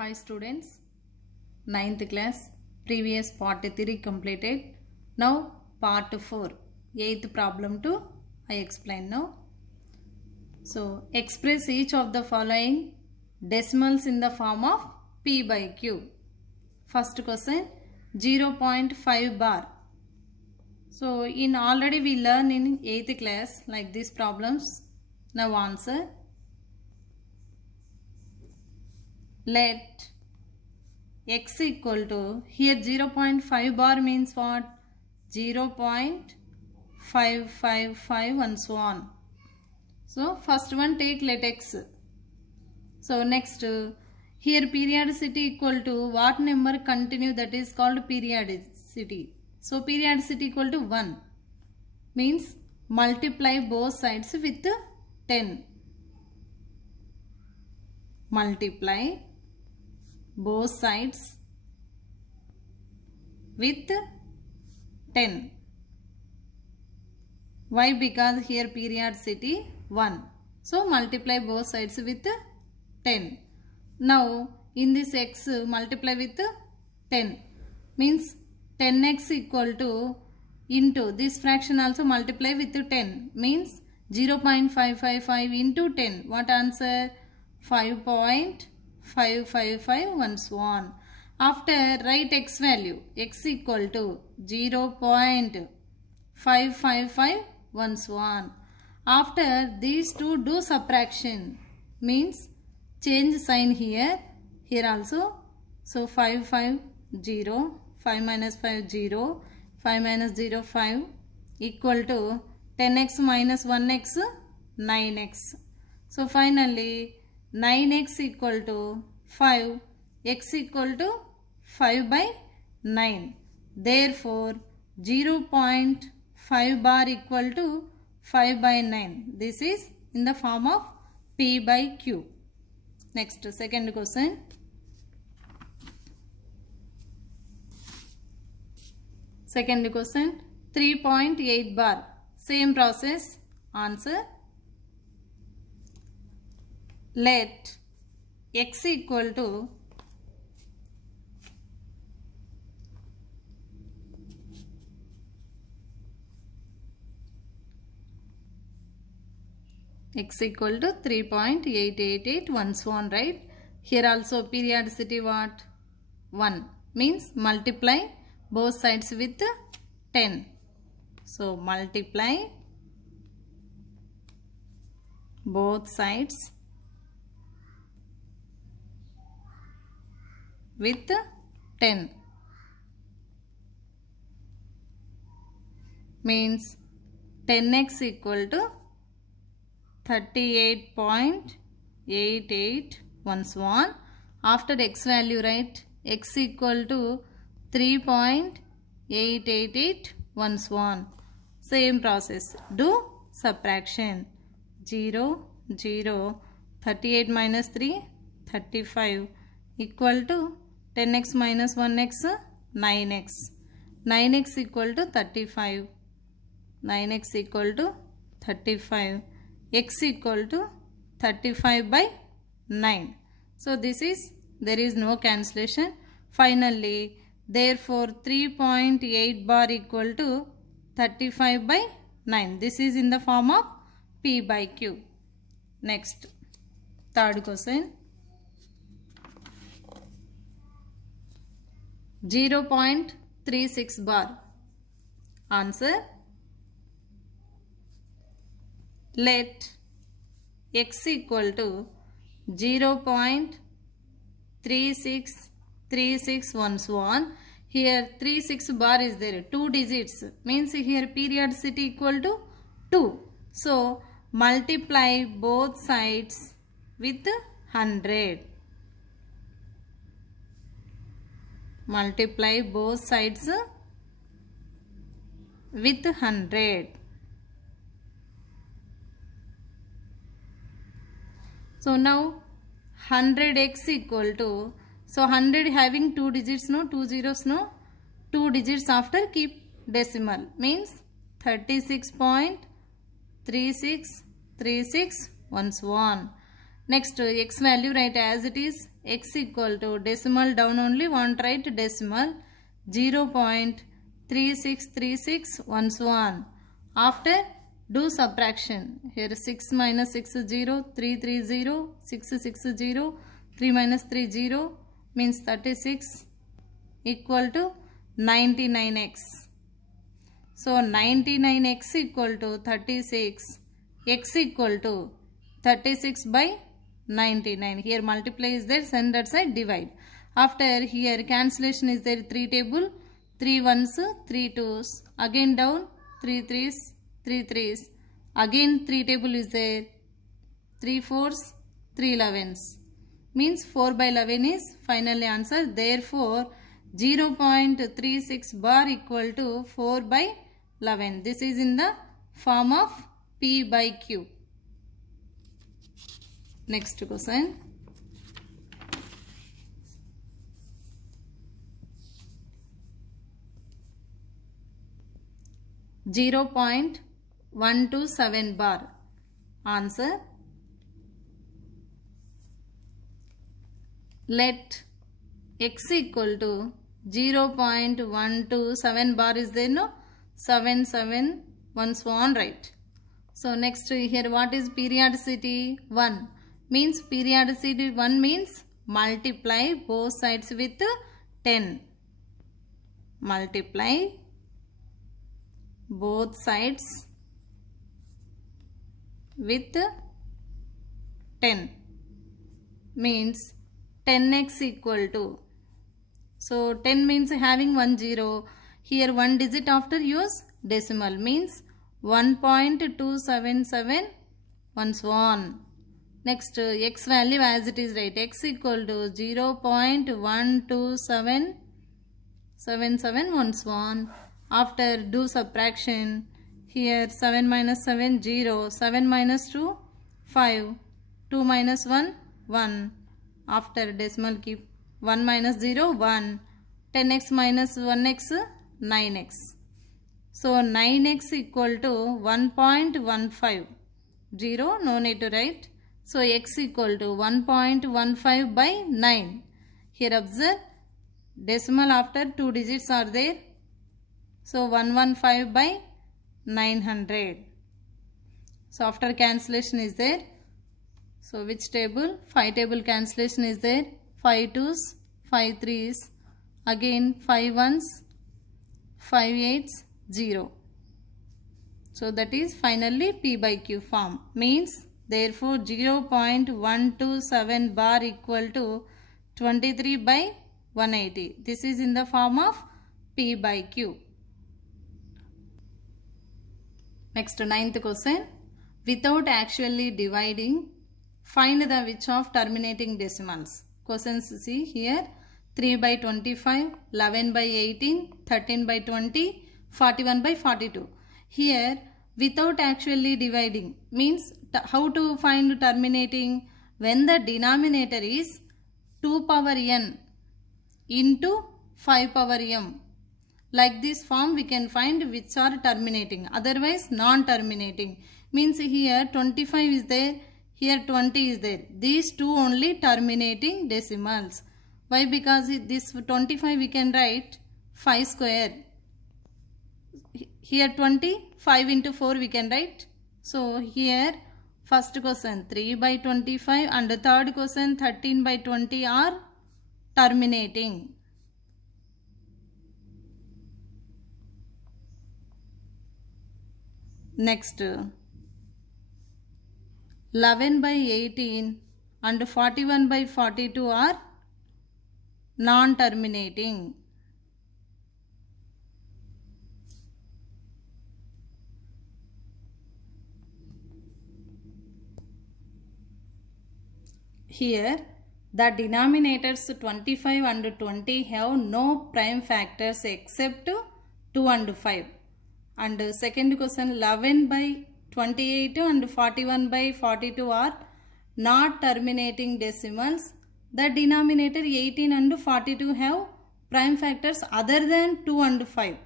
Hi students, 9th class, previous part 3 completed. Now part 4, 8th problem 2, I explain now. So express each of the following decimals in the form of P by Q. First question, 0.5 bar. So in already we learn in 8th class like these problems. Now answer. Let x equal to, here 0.5 bar means what? 0.555 and so on. So first one take let x. So next here periodicity equal to what number continue, that is called periodicity. So periodicity equal to 1 means multiply both sides with 10. Multiply both sides with 10. Why? Because here periodicity 1. So multiply both sides with 10. Now in this x multiply with 10 means 10x equal to into this fraction also multiply with 10 means 0.555 into 10. What answer? 5.555 and so on. After write x value, x equal to 0.555 and so on. After these two do subtraction means change sign here also. So 550, 5 minus 5 0, 5 minus 0 5 equal to 10x minus 1x 9x. So finally 9x equal to 5, x equal to 5 by 9. Therefore 0.5 bar equal to 5 by 9. This is in the form of P by Q. Next second question. Second question 3.8 bar. Same process. Answer. Let x equal to x equal to 3.888 and so on, right? Here also periodicity what? 1 means multiply both sides with 10. So multiply both sides with 10 means 10x equal to 38.88 and so on. After x value write x equal to 3.888 and so on. Same process. Do subtraction. 0, 0, 38 minus 3, 35 equal to 10x minus 1x 9x. 9x equal to 35. 9x equal to 35. X equal to 35 by 9. So this is, there is no cancellation. Finally, therefore 3.8 bar equal to 35 by 9. This is in the form of P by Q. Next, third question. 0.36 bar. Answer. Let x equal to 0.3636 and so on. Here 36 bar is there, 2 digits means here periodicity equal to 2. So multiply both sides with 100. Multiply both sides with 100. So now 100x equal to, so 100 having 2 digits, no, 2 zeros, no, 2 digits after keep decimal means 36.3636 and so on. Next, x value write as it is. X equal to decimal down only, want write decimal 0.363611. After do subtraction. Here 6 minus 6 0, 3 3 0, 6 6 0, 3 minus 3 0 means 36 equal to 99x. So 99x equal to 36. X equal to 36 by 99. Here multiply is there, send that side, divide. After here cancellation is there, 3 table, 3 ones, 3 twos, again down, 3 threes, 3 threes, again 3 table is there, 3 fours, 3 11s. Means 4 by 11 is finally answer. Therefore 0.36 bar equal to 4 by 11. This is in the form of P by Q. Next question. 0.127 bar. Answer. Let x equal to 0.127 bar is there, no? 7 7 1 swan, right? So next here what is periodicity? 1 means periodicity 1 means multiply both sides with 10. Multiply both sides with 10 means 10x equal to. So 10 means having 1 0. Here 1 digit after use decimal means 1.277 1 swan. Next x value as it is, right? X equal to 0.12777 1 swan. After do subtraction, here 7 minus 7 0, 7 minus 2 5, 2 minus 1 1. After decimal keep 1 minus 0 1, 10x minus 1x 9x. So 9x equal to 1.15. 0, no need to write. So x equal to 1.15 by 9. Here observe decimal after 2 digits are there. So 115 by 900. So after cancellation is there. So which table? 5 table cancellation is there. 5 twos, 5 threes, again 5 ones, 5 eights, 0. So that is finally P by Q form. Means therefore 0.127 bar equal to 23 by 180. This is in the form of P by Q. Next, 9th question. Without actually dividing, find the which of terminating decimals. Questions see here. 3 by 25, 11 by 18, 13 by 20, 41 by 42. Here, without actually dividing means how to find terminating? When the denominator is 2 power n into 5 power m. Like this form we can find which are terminating, otherwise non-terminating. Means here 25 is there, here 20 is there. These two only terminating decimals. Why? Because this 25 we can write 5 square. Here 20, 5 into 4 we can write. So here first question 3 by 25 and the third question 13 by 20 are terminating. Next 11 by 18 and 41 by 42 are non-terminating. Here the denominators 25 and 20 have no prime factors except 2 and 5. And second question 11 by 28 and 41 by 42 are not terminating decimals. The denominator 18 and 42 have prime factors other than 2 and 5.